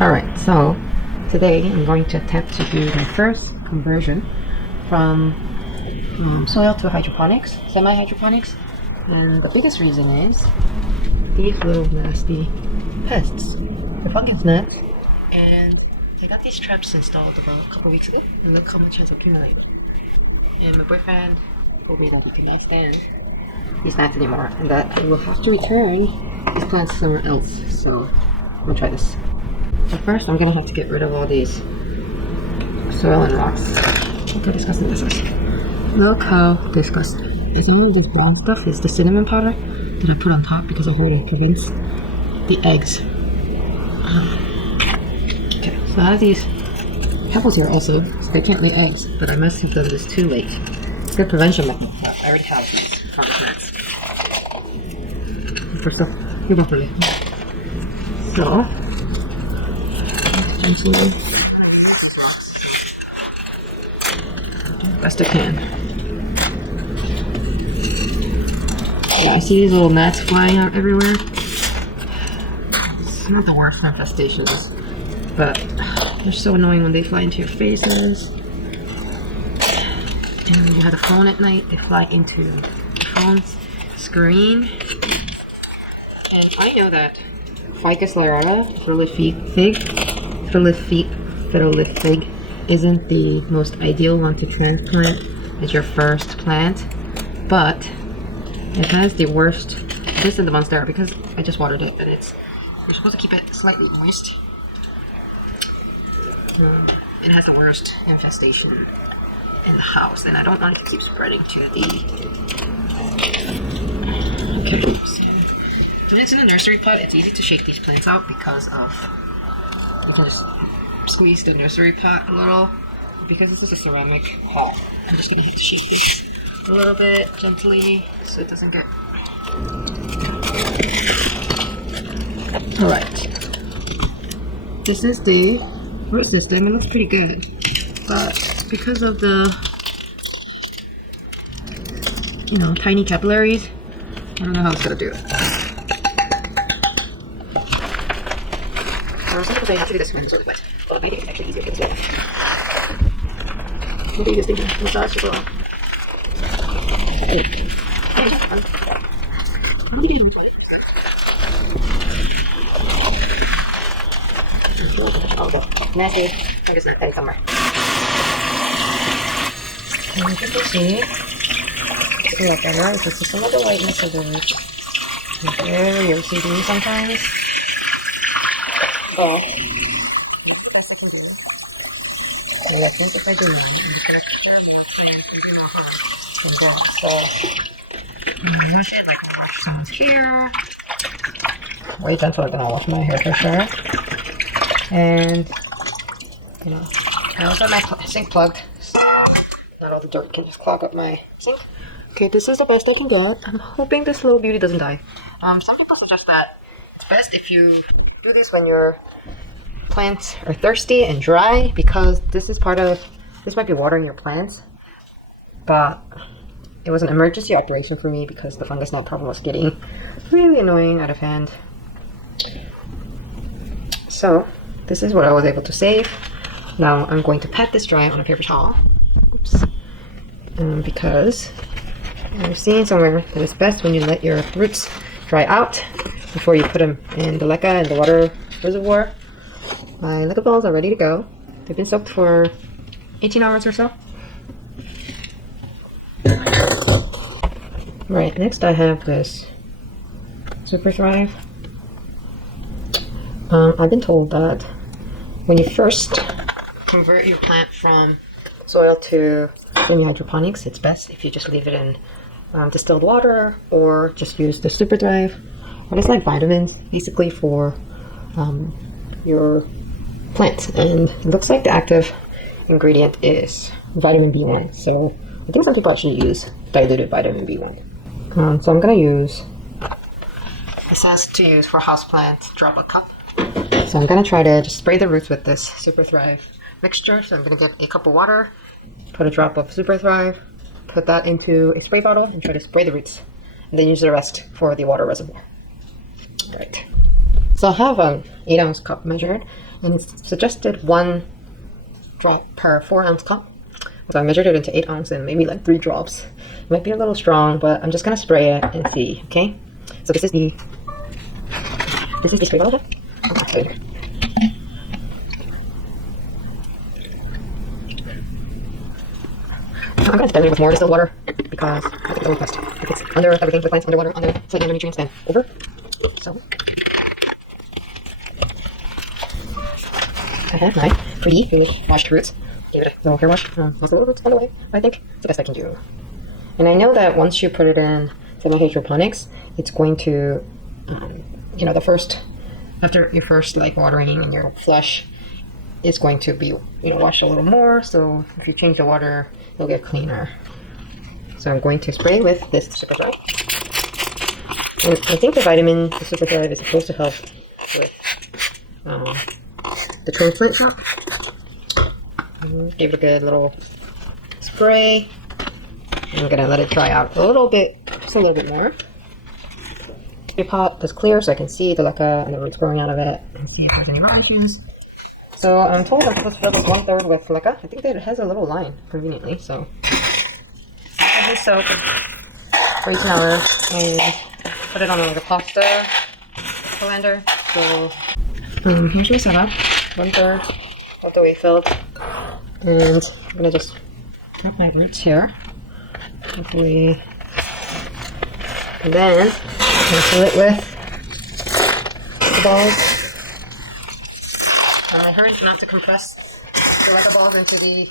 Alright, so today I'm going to attempt to do the first conversion from soil to hydroponics, semi-hydroponics. And the biggest reason is these little nasty pests, the fungus gnats. And I got these traps installed about a couple weeks ago, and look how much has accumulated. And my boyfriend told me that he cannot stand these gnats anymore, and that I will have to return these plants somewhere else. So I'm gonna try this. But first, I'm gonna have to get rid of all these soil and rocks. Look how disgusting this is. Look how disgusting. I think the brown stuff is the cinnamon powder that I put on top because I heard it prevents the eggs. Okay, so I have these pebbles here also, so they can't lay eggs, but I must have done this too late. Good prevention method. I already have these fungus gnats. First off, you're properly. So, gently, best I can. Yeah, I see these little gnats flying out everywhere. It's not the worst infestations, but they're so annoying when they fly into your faces. And when you have the phone at night, they fly into the phone's screen. And I know that Ficus lyrata, Fiddle Leaf Fig, isn't the most ideal one to transplant as your first plant, but it has the worst. This is the monstera because I just watered it, and you're supposed to keep it slightly moist. It has the worst infestation in the house, and I don't want it to keep spreading to the. Okay, so when it's in a nursery pot, it's easy to shake these plants out because of you can just squeeze the nursery pot a little. Because this is a ceramic pot, I'm just gonna have to shake this a little bit gently so it doesn't get. Alright. This is the root system. It looks pretty good. But because of the tiny capillaries, I don't know how it's gonna do it. Sometimes I have to do this one sort of way. Well, maybe it's actually easier to do it. Maybe this thing can massage as well. Okay, nasty fungus gnat thing somewhere. And you can see, look, I know you can see some of the whiteness of the roots. Very OCD sometimes. So, that's the best I can do. So I think if I do one, I'm just going to clear the plants even more harm than that. So, I'm going to like wash some here. Wait until I'm going to wash my hair for sure. And, I also have my sink plugged. So not all the dirt can just clog up my sink. Okay, this is the best I can get. I'm hoping this little beauty doesn't die. Some people suggest that it's best if you do this when your plants are thirsty and dry, because this might be watering your plants, but it was an emergency operation for me because the fungus gnat problem was getting really annoying out of hand. So this is what I was able to save. Now I'm going to pat this dry on a paper towel. Oops. Because I've seen somewhere that it's best when you let your roots dry out before you put them in the LECA and the water reservoir. My LECA balls are ready to go. They've been soaked for 18 hours or so. Right, next I have this Super Thrive. I've been told that when you first convert your plant from soil to semi-hydroponics, it's best if you just leave it in distilled water or just use the Super Thrive. But it's like vitamins basically for your plant, and it looks like the active ingredient is vitamin B1. So I think some people actually use diluted vitamin B1. So I'm gonna use, it says to use for houseplants, drop a cup. So I'm gonna try to just spray the roots with this Super Thrive mixture. So I'm gonna get a cup of water, put a drop of Super Thrive, put that into a spray bottle, and try to spray the roots, and then use the rest for the water reservoir. Right. So I have an 8-ounce cup measured, and it's suggested 1 drop per 4-ounce cup. So I measured it into 8 ounce and maybe like 3 drops. It might be a little strong, but I'm just gonna spray it and see, okay? So this is the spray bottle. Okay. I'm gonna dilute it with more distilled water because I think it's always best if it's under everything, the plants underwater, slightly under nutrients, then over. So I have my pretty washed roots. Give it a little hair wash. Most of the roots on the way. I think it's the best I can do. And I know that once you put it in semi-hydroponics, it's going to, the first, after your first like watering and your flush, it's going to be, washed a little more. So if you change the water, it'll get cleaner. So I'm going to spray with this super dry. And I think the super dry is supposed to help with the transplant shock. Give it a good little spray. I'm gonna let it dry out a little bit, just a little bit more. The pot is clear so I can see the LECA and the roots growing out of it and see if there's any branches. So I'm told I'm supposed to fill this 1/3 with LECA. I think that it has a little line conveniently, so I have soak for 18 hours and put it on like a pasta colander. So here's my setup, 1/3 all the way filled, and I'm gonna just wrap my roots here. Hopefully, and then I'm gonna fill it with the balls. I heard not to compress the LECA balls into the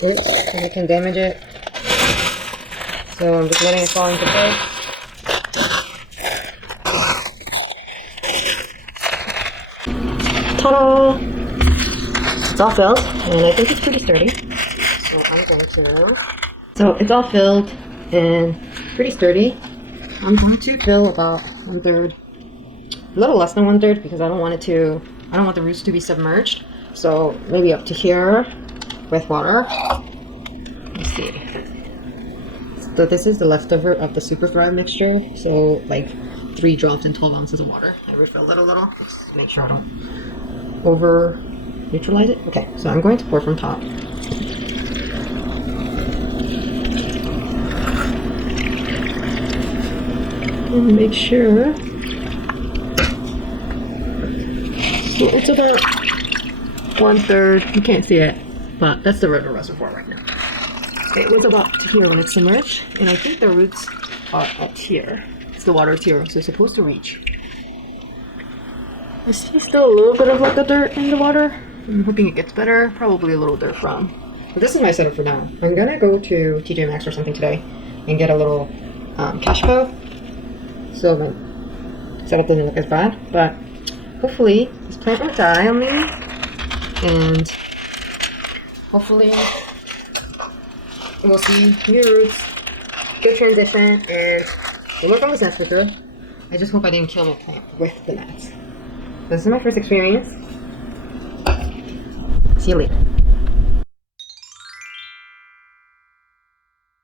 root because it can damage it. So I'm just letting it fall into place. Ta-da! It's all filled, and I think it's pretty sturdy. So I'm going to... So it's all filled and pretty sturdy. I'm going to fill about 1/3, a little less than 1/3 because I don't want the roots to be submerged. So maybe up to here with water. Let's see. So this is the leftover of the super thrive mixture. So like 3 drops and 12 ounces of water. I refill it a little, just to make sure I don't over neutralize it. Okay, so I'm going to pour from top. And make sure. So it's about 1/3. You can't see it, but that's the river reservoir right now. It was about here when it's submerged, and I think the roots are up here. It's the water's here, so it's supposed to reach. I see still a little bit of like the dirt in the water. I'm hoping it gets better. Probably a little dirt from. But this is my setup for now. I'm gonna go to TJ Maxx or something today and get a little cashpo. So my setup didn't look as bad, but hopefully this plant won't die on me, and hopefully we'll see new roots, good transition, and the More Fungus Gnats were good. I just hope I didn't kill my plant with the gnats. This is my first experience. See you later.